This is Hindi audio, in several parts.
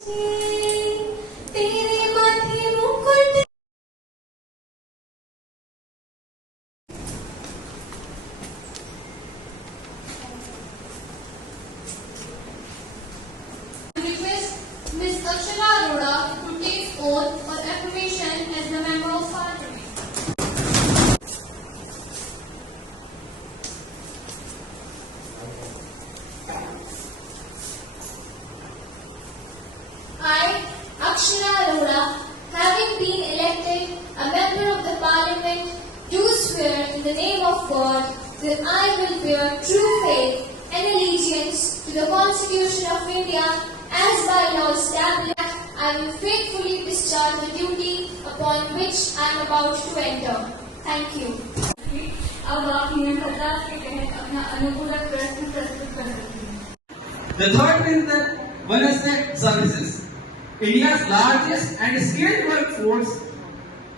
Ms. Akshara Arora to take oath or affirmation as the member of Parliament. I, Akshara Arora, having been elected a member of the Parliament, do swear in the name of God that I will bear true faith and allegiance to the Constitution of India as by law established. I will faithfully discharge the duty upon which I am about to enter. Thank you. अब आप नियम 50 के तहत अपना अनुपूरक प्रश्न प्रस्तुत कर सकते हैं। The third is that Vanastek Services, India's largest and skilled workforce,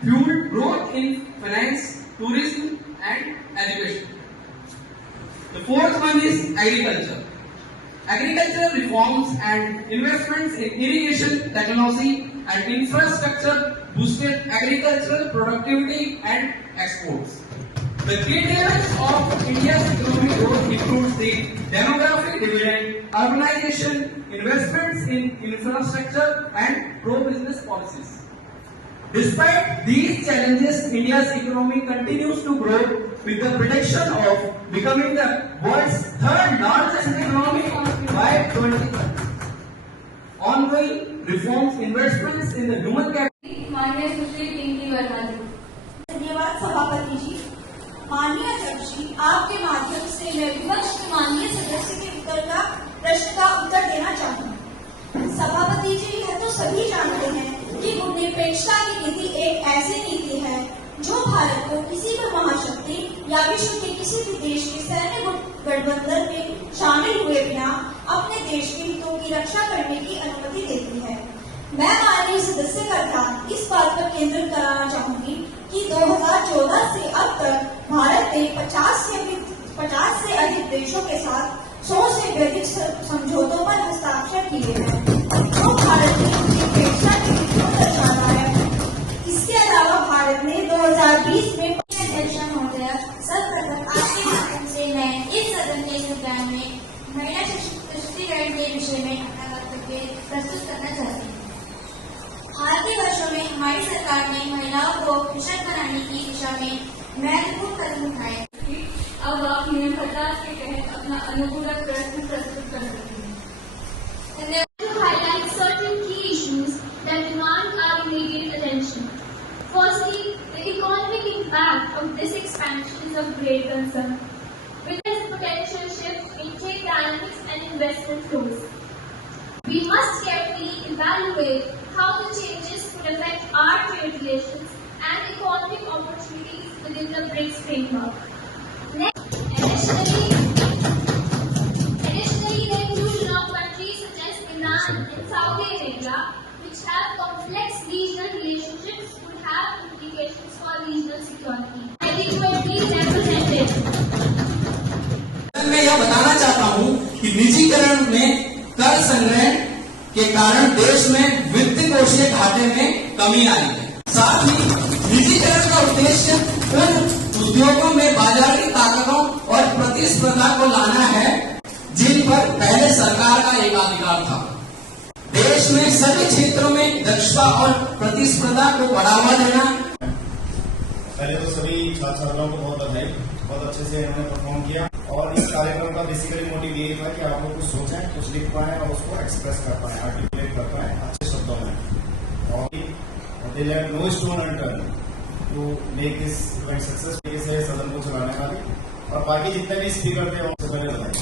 fueled growth in finance, tourism, and education. The fourth one is agriculture. Agricultural reforms and investments in irrigation technology and infrastructure boosted agricultural productivity and exports. The key drivers of India's economic growth include the demographic dividend, urbanization, investments in infrastructure, and pro-business policies. Despite these challenges, India's economy continues to grow with the prediction of becoming the world's third largest economy by 2030. Ongoing reforms, investments in the human capital. माननीय सुश्री पिंकी वर्मा जी। धन्यवाद सभापति जी। माननीय अध्यक्ष जी, आपके माध्यम से मैं विपक्ष के माननीय सदस्य के प्रश्न का उत्तर देना चाहूँगी। सभापति जी, यह तो सभी जानते हैं कि गुणनिरपेक्षता की नीति एक ऐसी नीति है जो भारत को किसी भी महाशक्ति या विश्व के किसी भी देश के सैन्य गठबंधन में शामिल हुए बिना अपने देश के हितों की रक्षा करने की अनुमति देती है। मैं माननीय सदस्य का ध्यान इस बात पर केंद्रित कराना चाहूंगी कि 2014 से अब तक भारत ने 50 से अधिक देशों के साथ 100 से अधिक समझौतों पर हस्ताक्षर किए हैं जो भारत की गुणनिरपेक्षता की नीति को दर्शाता है। इसके अलावा भारत ने 2020 में अध्यक्ष महोदय, सर्वप्रथम आपके माध्यम से मैं इस सदन के संज्ञान में महिला सशक्तिकरण के विषय में अपना वक्तव्य प्रस्तुत करना चाहती हूँ। हाल के वर्षों में हमारी सरकार ने महिलाओं को कुशल बनाने की दिशा में महत्वपूर्ण कदम उठाए। अब आप नियम 50 के तहत अपना अनुपूरक प्रश्न प्रस्तुत कर सकते हैं। To highlight certain key issues that demand our immediate attention. Firstly, the economic impact of this expansion is of great concern. Witness a potential shift in trade dynamics and investment flows. We must carefully evaluate how the changes could affect our trade relations and economic opportunities within the BRICS framework. Next, additionally, the inclusion of countries such as Iran and Saudi Arabia, which have complex regional relationships, could have implications for regional security. Adequately represented. मैं यह बताना चाहता हूं कि निजीकरण में कर संग्रह के कारण देश में वित्त कोषीय घाटे में कमी आई है। साथ ही निजीकरण का उद्देश्य उन उद्योगों में बाजारी ताकतों और प्रतिस्पर्धा को लाना है जिन पर पहले सरकार का एकाधिकार था। देश में सभी क्षेत्रों में दक्षता और प्रतिस्पर्धा को बढ़ावा देना। पहले तो सभी छात्र छात्राओं को बहुत बधाई, बहुत अच्छे से इन्होंने परफॉर्म किया और इस कार्यक्रम का बेसिकली मोटिव यही था कि आप लोग कुछ सोचें, कुछ लिख पाएं और उसको एक्सप्रेस कर पाएं, आर्टिकुलेट कर पाएं अच्छे शब्दों में। और they left no stone unturned to make this event successful से सदन को चलाने वाले और बाकी जितने भी स्पीकर थे उनसे पहले बधाई।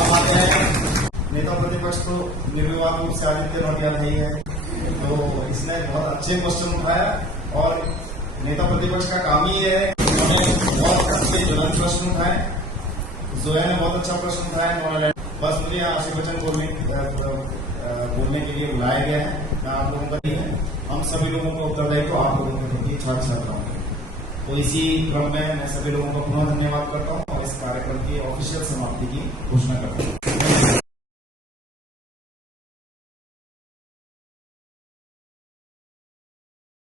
अब आते हैं नेता प्रतिपक्ष तो निर्विवाद रूप से आदित्यनाथ यादव ही है, तो इसने बहुत अच्छे क्वेश्चन उठाया और नेता प्रतिपक्ष का काम ही है उन्होंने बहुत अच्छे ज्वलंत प्रश्न उठाए। जोया ने बहुत अच्छा प्रश्न उठाया। बस मुझे यहाँ आशीर्वचन बोलने के लिए बुलाया गया है। मैं आप लोगों का ही है, हम सभी लोगों का उत्तरदायित्व तो आप लोगों के प्रति छात्र छात्राओं के। तो इसी क्रम में मैं सभी लोगों का पुनः धन्यवाद करता हूँ और इस कार्यक्रम की ऑफिशियल समाप्ति की घोषणा करता हूँ।